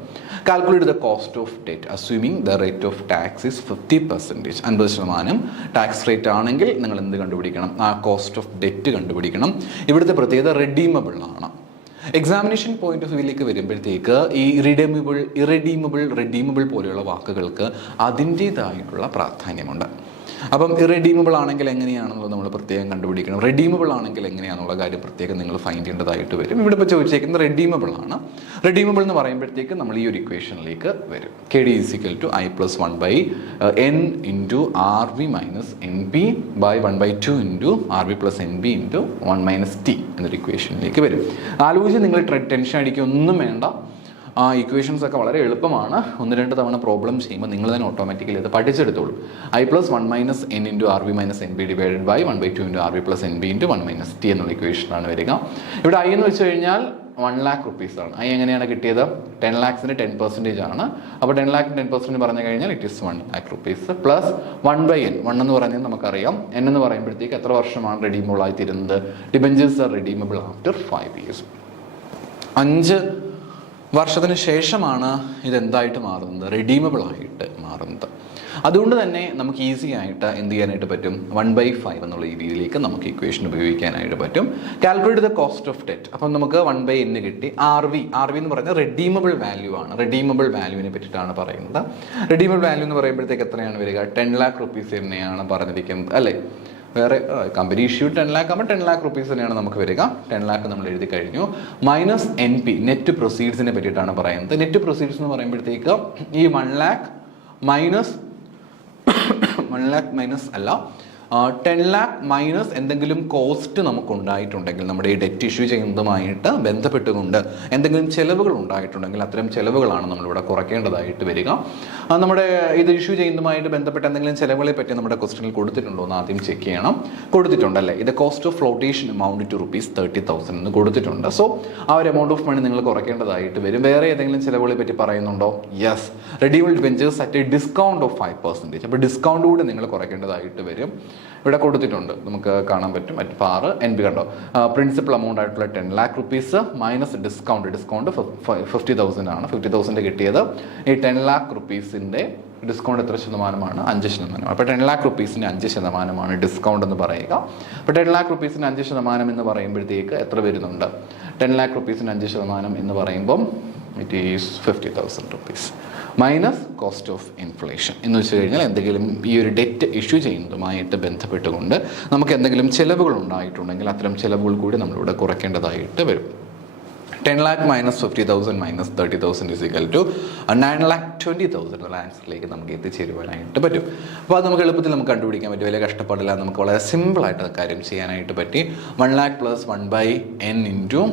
Calculate the cost of debt assuming the rate of tax is 50%. 50% tax rate ആണെങ്കിൽ നിങ്ങൾ എന്ത് കണ്ടുപിടിക്കണം? ആ കോസ്റ്റ് ഓഫ് ഡെറ്റ് കണ്ടുപിടിക്കണം. ഇവിടുത്തെ പ്രത്യേകത റെഡീമബിൾ ആണ്. എക്സാമിനേഷൻ പോയിന്റ് ഓഫ് വ്യൂയിലേക്ക് വരുമ്പോഴത്തേക്ക് ഈ റെഡീമബിൾ പോലെയുള്ള വാക്കുകൾക്ക് അതിൻ്റേതായിട്ടുള്ള പ്രാധാന്യമുണ്ട്. അപ്പം ഇറെഡീമബിൾ ആണെങ്കിൽ എങ്ങനെയാണെന്നുള്ളത് നമ്മൾ പ്രത്യേകം കണ്ടുപിടിക്കണം. റെഡീമബിൾ ആണെങ്കിൽ എങ്ങനെയാണെന്നുള്ള കാര്യം പ്രത്യേകം നിങ്ങൾ ഫൈൻഡ് ചെയ്യേണ്ടതായിട്ട് വരും. ഇവിടെ ഇപ്പോൾ ചോദിച്ചേക്കുന്നത് റെഡീമബിൾ ആണ്. റെഡീമബിൾ എന്ന് പറയുമ്പോഴത്തേക്ക് നമ്മൾ ഈ ഒരു ഇക്വേഷനിലേക്ക് വരും. K D is equal to I+1/n into RV minus NP by 1/2 into RV plus NB into 1 - T എന്നൊരു ഇക്വേഷനിലേക്ക് വരും. ആലോചിച്ച് നിങ്ങൾ ടെൻഷൻ അടിക്കൊന്നും വേണ്ട. ആ ഇക്വേഷൻസ് ഒക്കെ വളരെ എളുപ്പമാണ്. 1-2 തവണ പ്രോബ്ലം ചെയ്യുമ്പോൾ നിങ്ങൾ തന്നെ ഓട്ടോമാറ്റിക്കലി അത് പഠിച്ചെടുത്തോളൂ. I+1 - n into RV minus NB divided by 1/2 into RV plus NB into 1 - T എന്നുള്ള ഇക്വേഷനാണ് വരിക. ഇവിടെ I എന്ന് വെച്ച് കഴിഞ്ഞാൽ 1 lakh rupees ആണ്. I എങ്ങനെയാണ് കിട്ടിയത്? 10 lakhs 10% ആണ്. അപ്പോൾ 10 lakh 10% പറഞ്ഞു കഴിഞ്ഞാൽ it is 1 lakh rupees plus 1/n. 1 എന്ന് പറയുന്നത് നമുക്കറിയാം. n എന്ന് പറയുമ്പോഴത്തേക്ക് എത്ര വർഷമാണ് റെഡീമബിൾ ആയി തീരുന്നത്? Debentures are redeemable after 5 years. 5 വർഷത്തിന് ശേഷമാണ് ഇതെന്തായിട്ട് മാറുന്നത്? റെഡീമബിൾ ആയിട്ട് മാറുന്നത്. അതുകൊണ്ട് തന്നെ നമുക്ക് ഈസി ആയിട്ട് എന്ത് ചെയ്യാനായിട്ട് പറ്റും? 1/5 എന്നുള്ള രീതിയിലേക്ക് നമുക്ക് ഇക്വേഷൻ ഉപയോഗിക്കാനായിട്ട് പറ്റും. Calculate the cost of debt. അപ്പം നമുക്ക് 1/n കിട്ടി. RV എന്ന് പറയുന്നത് റെഡീമബിൾ വാല്യൂ ആണ്. റെഡീമബിൾ വാല്യൂവിനെ പറ്റിയിട്ടാണ് പറയുന്നത്. റെഡീമബിൾ വാല്യൂ എന്ന് പറയുമ്പോഴത്തേക്ക് എത്രയാണ് വരിക? 10 lakh rupees തന്നെയാണ് പറഞ്ഞിരിക്കുന്നത് അല്ലേ? വേറെ കമ്പനി ഇഷ്യൂ 10 lakh ആകുമ്പോൾ 10 lakh rupees തന്നെയാണ് നമുക്ക് വരിക. 10 lakh നമ്മൾ എഴുതി കഴിഞ്ഞു. മൈനസ് NP നെറ്റ് പ്രൊസീഡ്സിനെ പറ്റിയിട്ടാണ് പറയുന്നത്. നെറ്റ് പ്രൊസീഡ്സ് എന്ന് പറയുമ്പോഴത്തേക്ക് ഈ 1 lakh മൈനസ് അല്ല 10 lakh മൈനസ് എന്തെങ്കിലും കോസ്റ്റ് നമുക്ക് ഉണ്ടായിട്ടുണ്ടെങ്കിൽ, നമ്മുടെ ഈ ഡെറ്റ് ഇഷ്യൂ ചെയ്യുന്നതുമായിട്ട് ബന്ധപ്പെട്ടുകൊണ്ട് എന്തെങ്കിലും ചിലവുകൾ ഉണ്ടായിട്ടുണ്ടെങ്കിൽ അത്തരം ചിലവുകളാണ് നമ്മളിവിടെ കുറയ്ക്കേണ്ടതായിട്ട് വരിക. നമ്മുടെ ഇത് ഇഷ്യൂ ചെയ്യുന്നതുമായിട്ട് ബന്ധപ്പെട്ട് എന്തെങ്കിലും ചിലവുകളെ പറ്റി നമ്മുടെ ക്വസ്റ്റ്യനിൽ കൊടുത്തിട്ടുണ്ടോ എന്ന് ആദ്യം ചെക്ക് ചെയ്യണം. കൊടുത്തിട്ടുണ്ടല്ലേ? ഇത് cost of flotation amount to rupees 30,000 എന്ന് കൊടുത്തിട്ടുണ്ട്. സോ ആ ഒരു എമൗണ്ട് ഓഫ് മണി നിങ്ങൾ കുറയ്ക്കേണ്ടതായിട്ട് വരും. വേറെ ഏതെങ്കിലും ചിലവുകളെ പറ്റി പറയുന്നുണ്ടോ? Yes, redeemable debentures at A discount of 5%. അപ്പോൾ ഡിസ്കൗണ്ട് കൂടെ നിങ്ങൾ കുറയ്ക്കേണ്ടതായിട്ട് വരും. ഇവിടെ കൊടുത്തിട്ടുണ്ട്, നമുക്ക് കാണാൻ പറ്റും. മറ്റ് പാറ് NB കണ്ടോ? പ്രിൻസിപ്പൽ എമൗണ്ട് ആയിട്ടുള്ള 10 lakh rupees മൈനസ് ഡിസ്കൗണ്ട് 50,000 ആണ്. 50,000 കിട്ടിയത്. ഈ 10 lakh rupeesന്റെ ഡിസ്കൗണ്ട് എത്ര ശതമാനമാണ്? 5%. അപ്പോൾ 10 lakh rupeesന് 5% ഡിസ്കൗണ്ട് എന്ന് പറയുക. അപ്പോൾ 10 lakh rupeesന് 5% എന്ന് പറയുമ്പോഴത്തേക്ക് എത്ര വരുന്നുണ്ട്? 10 lakh rupeesന് 5% എന്ന് പറയുമ്പം it is 50,000 rupees minus cost of inflation എന്ന് വെച്ച് കഴിഞ്ഞാൽ എന്തെങ്കിലും ഈ ഒരു ഡെറ്റ് ഇഷ്യൂ ചെയ്യുന്നതുമായിട്ട് ബന്ധപ്പെട്ടുകൊണ്ട് നമുക്ക് എന്തെങ്കിലും ചിലവുകൾ ഉണ്ടായിട്ടുണ്ടെങ്കിൽ അത്തരം ചിലവുകൾ കൂടി നമ്മളിവിടെ കുറയ്ക്കേണ്ടതായിട്ട് വരും. 10 lakh minus 50,000 minus 30,000 is equal to 9,20,000 എന്നുള്ള ആൻസറിലേക്ക് നമുക്ക് എത്തിച്ചേരുവാനായിട്ട് പറ്റും. അപ്പോൾ അത് നമുക്ക് എളുപ്പത്തിൽ നമുക്ക് കണ്ടുപിടിക്കാൻ പറ്റും. വലിയ കഷ്ടപ്പാടില്ല, നമുക്ക് വളരെ സിമ്പിളായിട്ട് കാര്യം ചെയ്യാനായിട്ട് പറ്റി. 1 lakh plus 1/n into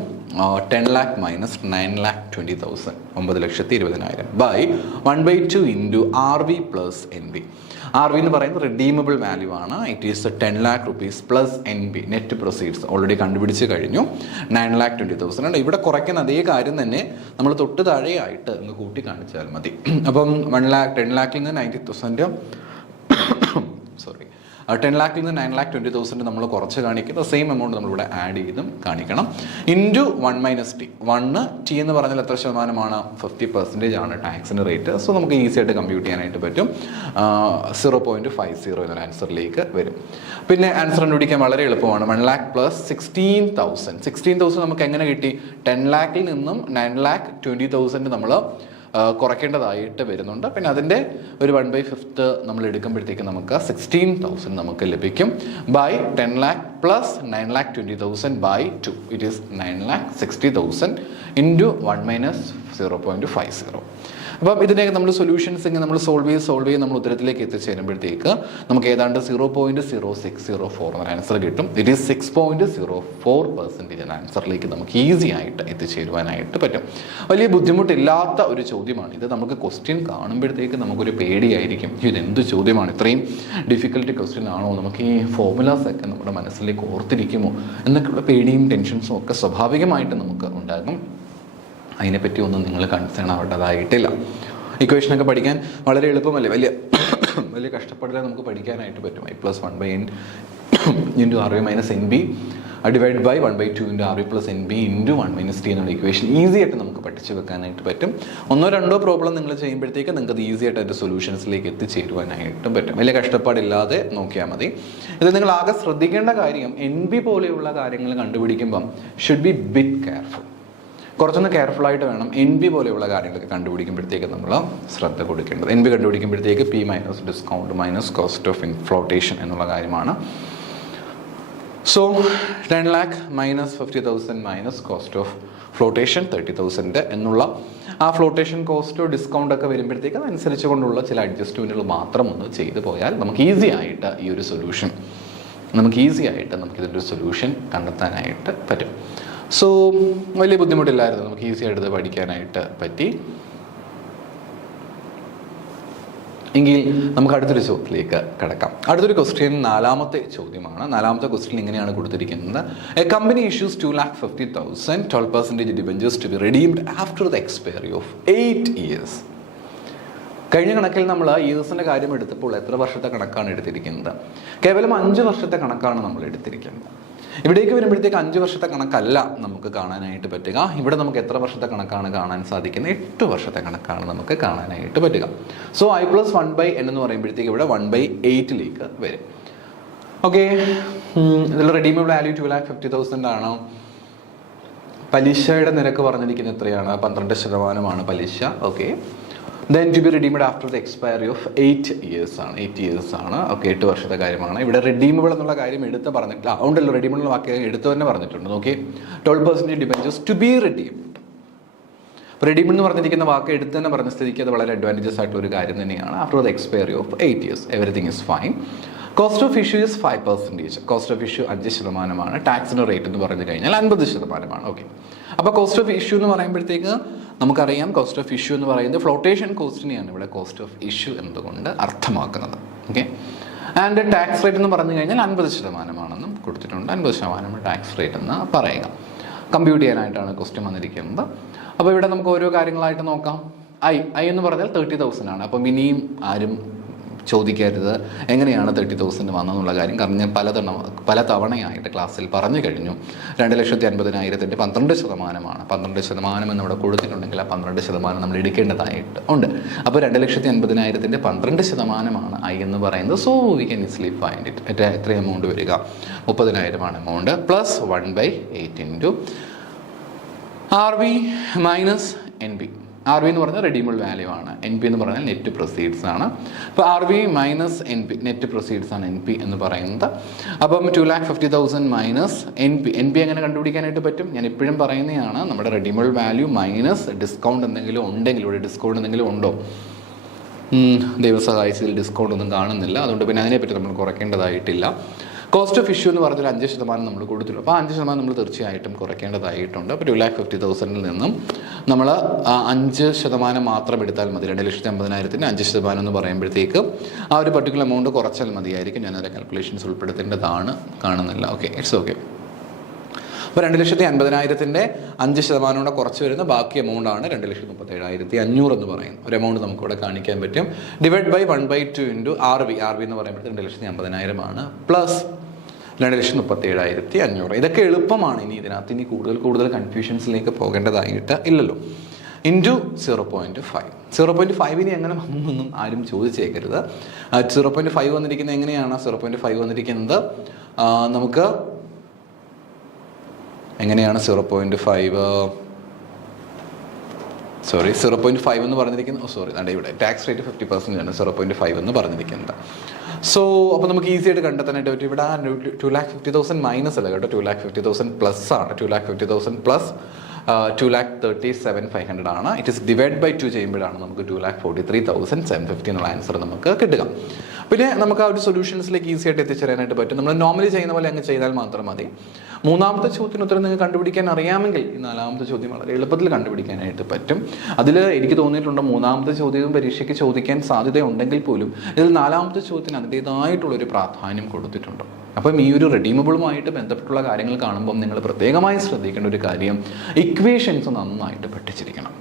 10 lakh minus 9,20,000 9,20,000 by 1/2 into RV plus NB. RV എന്ന് പറയുന്നത് റെഡീമബിൾ വാല്യൂ ആണ്. It is 10 lakh rupees plus NB net proceeds already കണ്ടുപിടിച്ച് കഴിഞ്ഞു. 9,20,000 ആണ്. ഇവിടെ കുറയ്ക്കുന്ന അതേ കാര്യം തന്നെ നമ്മൾ തൊട്ട് താഴെയായിട്ട് ഒന്ന് കൂട്ടി കാണിച്ചാൽ മതി. അപ്പം 10 lakhൽ നിന്ന് 90,000 10 lakhൽ നിന്ന് 9,20,000 നമ്മൾ കുറച്ച് കാണിക്കും. സെയിം എമൗണ്ട് നമ്മളിവിടെ ആഡ് ചെയ്തും കാണിക്കണം. Into 1 - T. 1 T എന്ന് പറഞ്ഞാൽ എത്ര ശതമാനമാണ്? 50% ആണ് ടാക്സിൻ്റെ റേറ്റ്. സോ നമുക്ക് ഈസി ആയിട്ട് കമ്പ്യൂട്ട് ചെയ്യാനായിട്ട് പറ്റും. 0.50 എന്നൊരു ആൻസറിലേക്ക് വരും. പിന്നെ ആൻസർ കണ്ടുപിടിക്കാൻ വളരെ എളുപ്പമാണ്. 1 lakh പ്ലസ് 16,000 നമുക്ക് എങ്ങനെ കിട്ടി? 10 lakhൽ നിന്നും 9,20,000 നമ്മൾ കുറയ്ക്കേണ്ടതായിട്ട് വരുന്നുണ്ട്. പിന്നെ അതിൻ്റെ ഒരു 1/5 നമ്മൾ എടുക്കുമ്പോഴത്തേക്ക് നമുക്ക് 16,000 നമുക്ക് ലഭിക്കും. By 10 lakh plus 9,20,000 by 2, it is 9,60,000 into 1 minus 0.50. അപ്പം ഇതിനെയൊക്കെ നമ്മൾ സൊല്യൂഷൻസ് ഇങ്ങനെ നമ്മൾ സോൾവ് ചെയ്ത് നമ്മൾ ഉത്തരത്തിലേക്ക് എത്തിച്ചേരുമ്പോഴത്തേക്ക് നമുക്ക് ഏതാണ്ട് 0.0604 എന്ന ആൻസർ കിട്ടും. ഇറ്റ് ഈസ് 6.04% ആൻസറിലേക്ക് നമുക്ക് ഈസി ആയിട്ട് എത്തിച്ചേരുവാനായിട്ട് പറ്റും. വലിയ ബുദ്ധിമുട്ടില്ലാത്ത ഒരു ചോദ്യമാണ് ഇത്. നമുക്ക് ക്വസ്റ്റ്യൻ കാണുമ്പോഴത്തേക്ക് നമുക്കൊരു പേടിയായിരിക്കും, ഇതെന്ത് ചോദ്യമാണ്, ഇത്രയും ഡിഫിക്കൽട്ടി ക്വസ്റ്റ്യൻ ആണോ, നമുക്ക് ഈ ഫോർമുലാസ് ഒക്കെ നമ്മുടെ മനസ്സിലേക്ക് ഓർത്തിരിക്കുമോ എന്നൊക്കെയുള്ള പേടിയും ടെൻഷൻസും ഒക്കെ സ്വാഭാവികമായിട്ട് നമുക്ക് ഉണ്ടാകും. അതിനെപ്പറ്റി ഒന്നും നിങ്ങൾ കൺസേൺ ആവേണ്ടതായിട്ടില്ല. ഇക്വേഷനൊക്കെ പഠിക്കാൻ വളരെ എളുപ്പമല്ലേ, വലിയ കഷ്ടപ്പാടില്ലാതെ നമുക്ക് പഠിക്കാനായിട്ട് പറ്റും. I+1/n into RV minus NB divide by 1/2 into RV plus NB into 1 - T എന്നുള്ള ഇക്വേഷൻ ഈസി ആയിട്ട് നമുക്ക് പഠിച്ചു വെക്കാനായിട്ട് പറ്റും. 1-2 പ്രോബ്ലം നിങ്ങൾ ചെയ്യുമ്പോഴത്തേക്ക് നിങ്ങൾക്ക് അത് ഈസി ആയിട്ട് അതിൻ്റെ സൊല്യൂഷൻസിലേക്ക് എത്തിച്ചേരുവാനായിട്ടും പറ്റും. വലിയ കഷ്ടപ്പാടില്ലാതെ നോക്കിയാൽ മതി. ഇത് നിങ്ങൾ ആകെ ശ്രദ്ധിക്കേണ്ട കാര്യം, NB പോലെയുള്ള കാര്യങ്ങൾ കണ്ടുപിടിക്കുമ്പം ഷുഡ് ബി ബിറ്റ് കെയർഫുൾ. കുറച്ചൊന്ന് കെയർഫുള്ളായിട്ട് വേണം NB പോലെയുള്ള കാര്യങ്ങളൊക്കെ കണ്ടുപിടിക്കുമ്പോഴത്തേക്ക് നമ്മൾ ശ്രദ്ധ കൊടുക്കേണ്ടത്. NB കണ്ടുപിടിക്കുമ്പോഴത്തേക്ക് P minus discount minus cost of in flotation എന്നുള്ള കാര്യമാണ്. So 10 lakh minus 50,000 minus cost of flotation 30,000 എന്നുള്ള ആ ഫ്ലോട്ടേഷൻ കോസ്റ്റോ ഡിസ്കൗണ്ട് ഒക്കെ വരുമ്പോഴത്തേക്ക് അതനുസരിച്ച് കൊണ്ടുള്ള ചില അഡ്ജസ്റ്റ്മെൻറ്റുകൾ മാത്രം ഒന്ന് ചെയ്തു പോയാൽ നമുക്ക് ഈസി ആയിട്ട് ഇതിൻ്റെ ഒരു സൊല്യൂഷൻ കണ്ടെത്താനായിട്ട് പറ്റും. സോ വലിയ ബുദ്ധിമുട്ടില്ലായിരുന്നു, നമുക്ക് ഈസി ആയിട്ട് പഠിക്കാനായിട്ട് പറ്റി. എങ്കിൽ നമുക്ക് അടുത്തൊരു ചോദ്യത്തിലേക്ക് കിടക്കാം. അടുത്തൊരു ക്വസ്റ്റ്യൻ 4ാമത്തെ ചോദ്യമാണ്. 4ാമത്തെ ക്വസ്റ്റ്യൻ ഇങ്ങനെയാണ് കൊടുത്തിരിക്കുന്നത്. A company issues 2,50,000 12% debentures to be redeemed after the expiry of 8 years. കഴിഞ്ഞ കണക്കിൽ നമ്മൾ ഇയേഴ്സിൻ്റെ കാര്യം എടുത്തപ്പോൾ എത്ര വർഷത്തെ കണക്കാണ് എടുത്തിരിക്കുന്നത്? കേവലം 5 വർഷത്തെ കണക്കാണ് നമ്മൾ എടുത്തിരിക്കുന്നത്. ഇവിടേക്ക് വരുമ്പോഴത്തേക്ക് 5 വർഷത്തെ കണക്കല്ല നമുക്ക് കാണാനായിട്ട് പറ്റുക. ഇവിടെ നമുക്ക് എത്ര വർഷത്തെ കണക്കാണ് കാണാൻ സാധിക്കുന്നത്? 8 വർഷത്തെ കണക്കാണ് നമുക്ക് കാണാനായിട്ട് പറ്റുക. സോ I+1/n എന്ന് പറയുമ്പോഴത്തേക്ക് ഇവിടെ 1/8 വരും. ഓക്കെ, ഇതിൽ റെഡീമബിൾ വാല്യൂ 2,50,000 ആണ്. പലിശയുടെ നിരക്ക് പറഞ്ഞിരിക്കുന്നത് എത്രയാണ്? 12% പലിശ. Okay, then to be redeemed after the expiry of 8 years ആണ്. 8 years ആണ്. ഓക്കെ, 8 വർഷത്തെ കാര്യമാണ്. ഇവിടെ റിഡീമബിൾ എന്നുള്ള കാര്യം എടുത്ത് പറഞ്ഞിട്ടില്ല. അതുകൊണ്ടല്ലോ റിഡീമബിൾ വാക്ക് എടുത്ത് തന്നെ പറഞ്ഞിട്ടുണ്ട്. Okay, 12% debentures to be redeemed. Redeem എന്ന് പറഞ്ഞിരിക്കുന്ന വാക്ക് എടുത്ത് തന്നെ പറഞ്ഞ സ്ഥിതിക്ക് അത് വളരെ അഡ്വാൻറ്റേജസ് ആയിട്ടുള്ള ഒരു കാര്യം തന്നെയാണ്. After the expiry of 8 years everything is fine. Cost of issue is 5%. Cost of issue 5%. ടാക്സിൻ്റെ റേറ്റ് എന്ന് പറഞ്ഞു കഴിഞ്ഞാൽ 50%. ഓക്കെ, അപ്പോൾ കോസ്റ്റ് ഓഫ് ഇഷ്യൂ എന്ന് പറയുമ്പോഴത്തേക്ക് നമുക്കറിയാം, കോസ്റ്റ് ഓഫ് ഇഷ്യൂ എന്ന് പറയുന്നത് ഫ്ലോട്ടേഷൻ കോസ്റ്റിനെയാണ് ഇവിടെ കോസ്റ്റ് ഓഫ് ഇഷ്യൂ എന്നതുകൊണ്ട് അർത്ഥമാക്കുന്നത്. ഓക്കെ, ആൻഡ് ടാക്സ് റേറ്റ് എന്ന് പറഞ്ഞു കഴിഞ്ഞാൽ 50%, കൊടുത്തിട്ടുണ്ട്. 50% ടാക്സ് റേറ്റ് എന്ന് പറയുക. കമ്പ്യൂട്ട് ചെയ്യാനായിട്ടാണ് ക്വസ്റ്റ്യൻ വന്നിരിക്കുന്നത്. അപ്പോൾ ഇവിടെ നമുക്ക് ഓരോ കാര്യങ്ങളായിട്ട് നോക്കാം. ഐ എന്ന് പറഞ്ഞാൽ 30,000 ആണ്. അപ്പം ഇനിയും ആരും ചോദിക്കരുത് എങ്ങനെയാണ് 30,000 വന്നതെന്നുള്ള കാര്യം. കാരണം ഞാൻ പല തവണയായിട്ട് ക്ലാസ്സിൽ പറഞ്ഞു കഴിഞ്ഞു. 2,50,000 12%. 12% എന്നിവിടെ കൊടുത്തിട്ടുണ്ടെങ്കിൽ ആ 12% നമ്മൾ എടുക്കേണ്ടതായിട്ട് ഉണ്ട്. അപ്പോൾ 2,50,000 12% ഐ എന്ന് പറയുന്നത്. So we can easily find it. എത്ര എമൗണ്ട് വരിക? 30,000 amount plus 1/8 into RV minus NB. RV എന്ന് പറഞ്ഞാൽ റെഡീമബിൾ വാല്യൂ ആണ്. NP എന്ന് പറഞ്ഞാൽ നെറ്റ് പ്രൊസീഡ്സ് ആണ്. അപ്പോൾ RV minus NP net proceeds ആണ് NP എന്ന് പറയുന്നത്. അപ്പം 2,50,000 മൈനസ് NP എങ്ങനെ കണ്ടുപിടിക്കാനായിട്ട് പറ്റും? ഞാൻ എപ്പോഴും പറയുന്നതാണ്, നമ്മുടെ റെഡീമബിൾ വാല്യൂ മൈനസ് ഡിസ്കൗണ്ട് എന്തെങ്കിലും ഉണ്ടെങ്കിൽ, ഇവിടെ ഡിസ്കൗണ്ട് എന്തെങ്കിലും ഉണ്ടോ? ദൈവസഹായിച്ചതിൽ ഡിസ്കൗണ്ട് ഒന്നും കാണുന്നില്ല. അതുകൊണ്ട് പിന്നെ അതിനെപ്പറ്റി നമ്മൾ കുറയ്ക്കേണ്ടതായിട്ടില്ല. കോസ്റ്റ് ഓഫ് ഇഷ്യൂ എന്ന് പറഞ്ഞൊരു 5% നമ്മൾ കൊടുത്തിട്ടുണ്ട്. അപ്പോൾ 5% നമ്മൾ തീർച്ചയായിട്ടും കുറയ്ക്കേണ്ടതായിട്ടുണ്ട്. അപ്പോൾ 2,50,000 നിന്നും നമ്മൾ 5% മാത്രം എടുത്താൽ മതി. 2,50,000 5% എന്ന് പറയുമ്പോഴത്തേക്ക് ആ ഒരു പർട്ടിക്കുലർ എമൗണ്ട് കുറച്ചാൽ മതിയായിരിക്കും. ഞാനതിൻ്റെ കാൽക്കുലേഷൻസ് ഉൾപ്പെടുത്തേണ്ടതാണ്, കാണുന്നില്ല. Okay, it's okay. അപ്പോൾ 2,50,000 5% കുറച്ച് വരുന്ന ബാക്കി എമൗണ്ട് ആണ് 2,37,500 എന്ന് പറയുന്നത് ഒരു എമൗണ്ട് നമുക്കിവിടെ കാണിക്കാൻ പറ്റും. ഡിവൈഡ് ബൈ 1/2 ഇൻറ്റു RV എന്ന് പറയുമ്പോൾ 2,50,000 ആണ് പ്ലസ് 2,37,500. ഇതൊക്കെ എളുപ്പമാണ്. ഇതിനകത്ത് ഇനി കൂടുതൽ കൺഫ്യൂഷൻസിലേക്ക് പോകേണ്ടതായിട്ട് ഇല്ലല്ലോ. ഇൻറ്റു 0.5. 0.5 എങ്ങനെ വന്നൊന്നും ആരും ചോദിച്ചേക്കരുത്. 0.5 വന്നിരിക്കുന്നത് എങ്ങനെയാണ്? 0.5 വന്നിരിക്കുന്നത് നമുക്ക് എങ്ങനെയാണ്? 0.5 0.5 എന്ന് പറഞ്ഞിരിക്കുന്നത് ഇവിടെ ടാക്സ് റേറ്റ് 50% ആണ് 0.5 എന്ന് പറഞ്ഞിരിക്കുന്നത്. സോ അപ്പോൾ നമുക്ക് ഈസി ആയിട്ട് കണ്ടെത്താനായിട്ട് പറ്റും. ഇവിടെ 2,50,000 മൈനസ് അല്ല കേട്ടോ, 2,50,000 പ്ലസ് ആണ്. 2,50,000 പ്ലസ് 2,37,500 ആണ്. ഇറ്റ് ഇസ് ഡിവൈഡ് ബൈ 2 ചെയ്യുമ്പോഴാണ് നമുക്ക് 2,43,750 എന്നുള്ള ആൻസർ നമുക്ക് കിട്ടുക. പിന്നെ നമുക്ക് ആ ഒരു സൊല്യൂഷൻസിലേക്ക് ഈസി ആയിട്ട് എത്തിച്ചേരാനായിട്ട് പറ്റും. നമ്മൾ നോർമലി ചെയ്യുന്ന പോലെ അങ്ങ് ചെയ്താൽ മാത്രം മതി. മൂന്നാമത്തെ ചോദ്യത്തിന് ഉത്തരം നിങ്ങൾക്ക് കണ്ടുപിടിക്കാൻ അറിയാമെങ്കിൽ ഈ നാലാമത്തെ ചോദ്യം വളരെ എളുപ്പത്തിൽ കണ്ടുപിടിക്കാനായിട്ട് പറ്റും. അതിൽ എനിക്ക് തോന്നിയിട്ടുണ്ട് മൂന്നാമത്തെ ചോദ്യവും പരീക്ഷയ്ക്ക് ചോദിക്കാൻ സാധ്യതയുണ്ടെങ്കിൽ പോലും ഇതിൽ നാലാമത്തെ ചോദ്യത്തിന് അതിൻ്റേതായിട്ടുള്ളൊരു പ്രാധാന്യം കൊടുത്തിട്ടുണ്ട്. അപ്പം ഈ ഒരു റെഡീമബിളുമായിട്ട് ബന്ധപ്പെട്ടുള്ള കാര്യങ്ങൾ കാണുമ്പം നിങ്ങൾ പ്രത്യേകമായി ശ്രദ്ധിക്കേണ്ട ഒരു കാര്യം, ഇക്വേഷൻസ് നന്നായിട്ട് പഠിച്ചിരിക്കണം.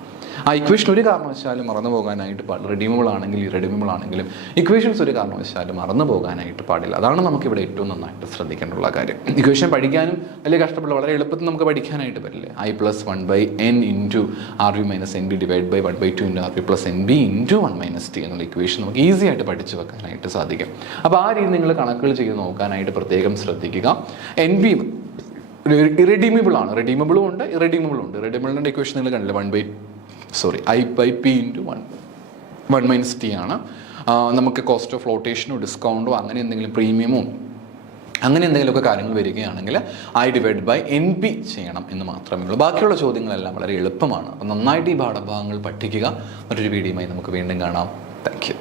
ആ ഇക്വേഷൻ ഒരു കാരണവശാലും മറന്നു പോകാനായിട്ട് പാടില്ല. റെഡീമബിൾ ആണെങ്കിലും ഇറഡീമബിൾ ആണെങ്കിലും ഇക്വേഷൻസ് ഒരു കാരണവശാലും മറന്നു പോകാനായിട്ട് പാടില്ല. അതാണ് നമുക്കിവിടെ ഏറ്റവും നന്നായിട്ട് ശ്രദ്ധിക്കേണ്ടുള്ള കാര്യം. ഇക്വേഷൻ പഠിക്കാനും വലിയ കഷ്ടപ്പെടില്ല, വളരെ എളുപ്പത്തിൽ നമുക്ക് പഠിക്കാനായിട്ട് പറ്റില്ലേ. I+1/n into RV - NB divide by 1/2 into RV + NB into 1 - T എന്നുള്ള ഇക്വേഷൻ നമുക്ക് ഈസി ആയിട്ട് പഠിച്ചു വെക്കാനായിട്ട് സാധിക്കും. അപ്പോൾ ആ രീതി നിങ്ങൾ കണക്കുകൾ ചെയ്ത് നോക്കാനായിട്ട് പ്രത്യേകം ശ്രദ്ധിക്കുക. NB ഇറഡീമബിൾ ആണ്, റെഡീമബിളും ഉണ്ട് ഇറഡീമബിളും ഉണ്ട്. റെഡീമബിളിൻ്റെ ഇക്വേഷൻ നിങ്ങൾ കണ്ടില്ല, I/P ഇൻറ്റു 1 - T ആണ്. നമുക്ക് കോസ്റ്റ് ഓഫ് ഫ്ലോട്ടേഷനോ ഡിസ്കൗണ്ടോ അങ്ങനെ എന്തെങ്കിലും പ്രീമിയമോ അങ്ങനെ എന്തെങ്കിലുമൊക്കെ കാര്യങ്ങൾ വരികയാണെങ്കിൽ I/NB ചെയ്യണം എന്ന് മാത്രമേ ഉള്ളൂ. ബാക്കിയുള്ള ചോദ്യങ്ങളെല്ലാം വളരെ എളുപ്പമാണ്. അപ്പം നന്നായിട്ട് ഈ പാഠഭാഗങ്ങൾ പഠിക്കുക. മറ്റൊരു വീഡിയോയുമായി നമുക്ക് വീണ്ടും കാണാം. Thank you.